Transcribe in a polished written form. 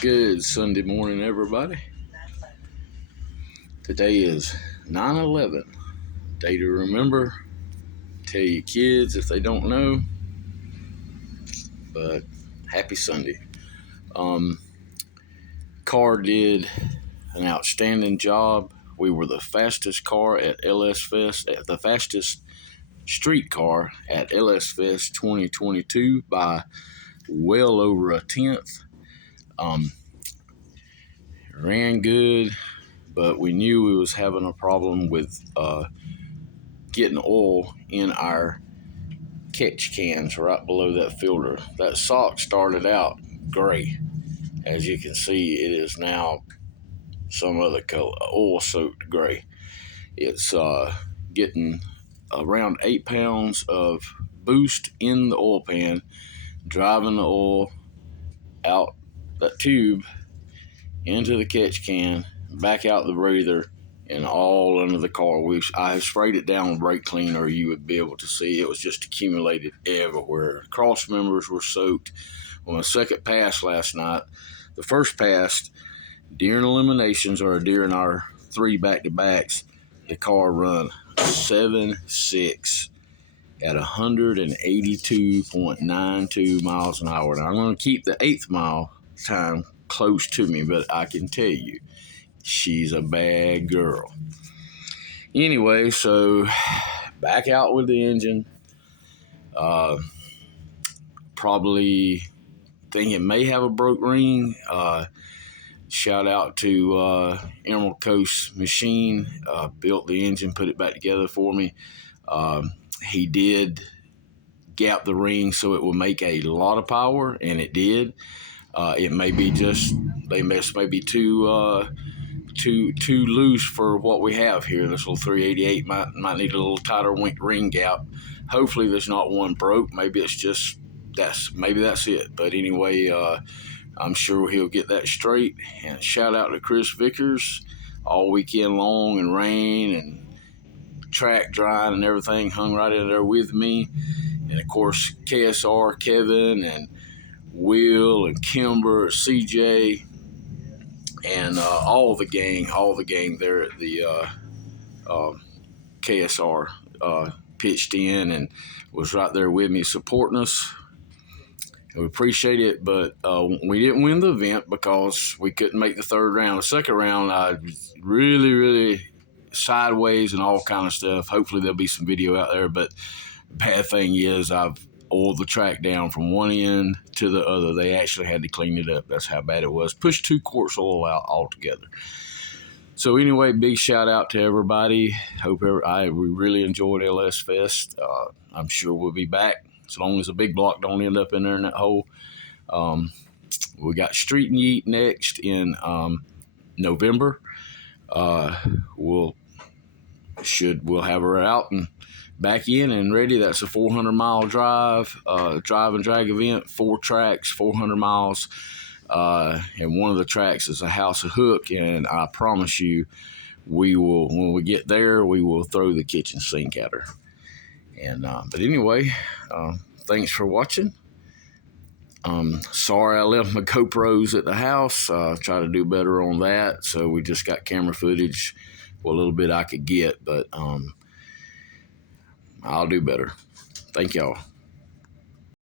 Good Sunday morning, everybody. Today is 9/11. Day to remember. Tell your kids if they don't know. But happy Sunday. Car did an outstanding job. We were the fastest car at LS Fest, the fastest street car at LS Fest 2022 by well over a tenth. Ran good, but we knew we was having a problem with getting oil in our catch cans right below that filter. That sock started out gray. As you can see, it is now some other color, oil-soaked gray. It's getting around 8 pounds of boost in the oil pan, driving the oil out that tube into the catch can, back out the breather, and all under the car. I sprayed it down with brake cleaner. You would be able to see it was just accumulated everywhere. Cross members were soaked. On the second pass last night, the first pass during eliminations or during our 3 back-to-backs, the car run 7.6 at 182.92 miles an hour. Now I'm going to keep the 8th mile time close to me, but I can tell you, she's a bad girl. Anyway, so back out with the engine. Probably think it may have a broke ring. Shout out to Emerald Coast Machine. Built the engine, put it back together for me. He did gap the ring so it will make a lot of power, and it did. It may be just they may be too loose for what we have here. This little 388 might need a little tighter ring gap. Hopefully there's not one broke. Maybe it's just that's it. But anyway, I'm sure he'll get that straight. And shout out to Chris Vickers all weekend long, and rain and track drying and everything, hung right in there with me. And of course KSR, Kevin and Will and Kimber, CJ, and all the gang there at the KSR pitched in and was right there with me supporting us. We appreciate it, but we didn't win the event because we couldn't make the third round. The second round, I really sideways and all kind of stuff. Hopefully there'll be some video out there, but the bad thing is I've oiled the track down from one end to the other. They actually had to clean it up. That's how bad it was. Pushed 2 quarts of oil out altogether. So anyway, big shout out to everybody. We really enjoyed LS Fest. I'm sure we'll be back as long as the big block don't end up in there in that hole. We got Street and Yeet next in November. We'll have her out and back in and ready. That's a 400-mile drive and drag event, 4 tracks, 400 miles. And one of the tracks is a House of Hook, and I promise you, when we get there, we will throw the kitchen sink at her. And but anyway, thanks for watching. Sorry I left my GoPros at the house. Try to do better on that. So we just got camera footage, a little bit I could get, but I'll do better. Thank y'all.